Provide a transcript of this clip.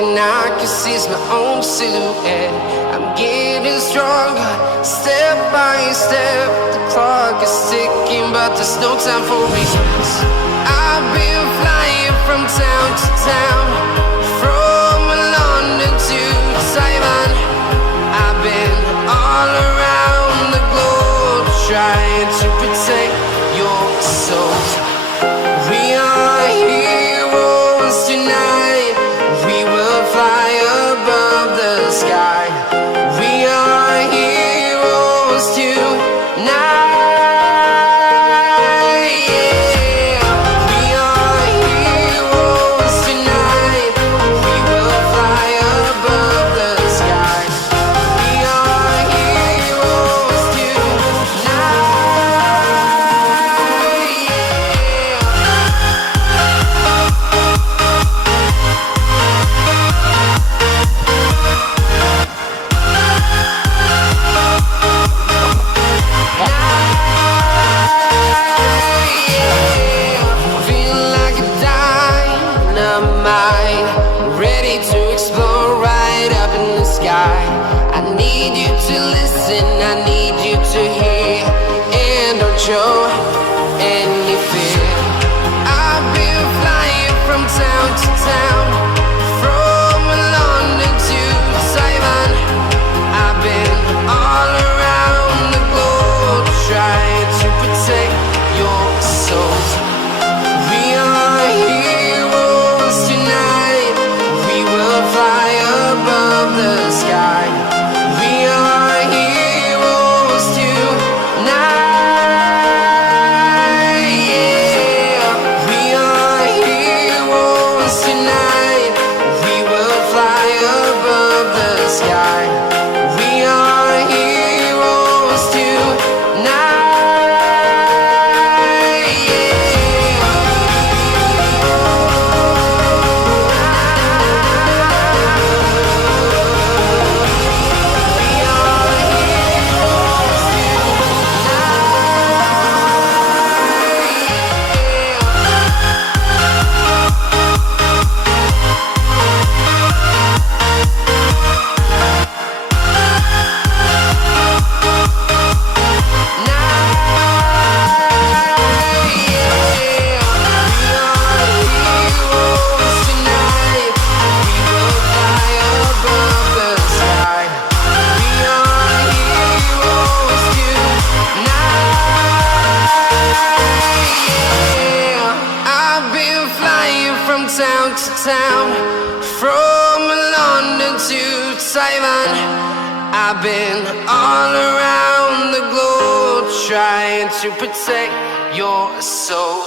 and I can see my own silhouette. I'm getting stronger, step by step. The clock is ticking, but there's no time for me. I've been flying from town to town, from London to Taiwan. I've been all around the globe, trying to protect your soul. We are heroes tonight. We will fly above the sky. We are heroes tonight. Yeah. We are heroes tonight. We will fly above the sky. We are heroes tonight. Feeling like a dynamite, ready to explode right up in the sky. I need you to listen, I need you to hear, and don't show any fear. I've been flying from town to town, from London to Taiwan. I've been all around the globe, trying to protect your soul. We are heroes tonight. We will fly above the sky. We are heroes tonight. Yeah. We are heroes tonight. We will fly above the sky. We are heroes tonight. Town to town, from London to Taiwan. I've been all around the globe, trying to protect your soul.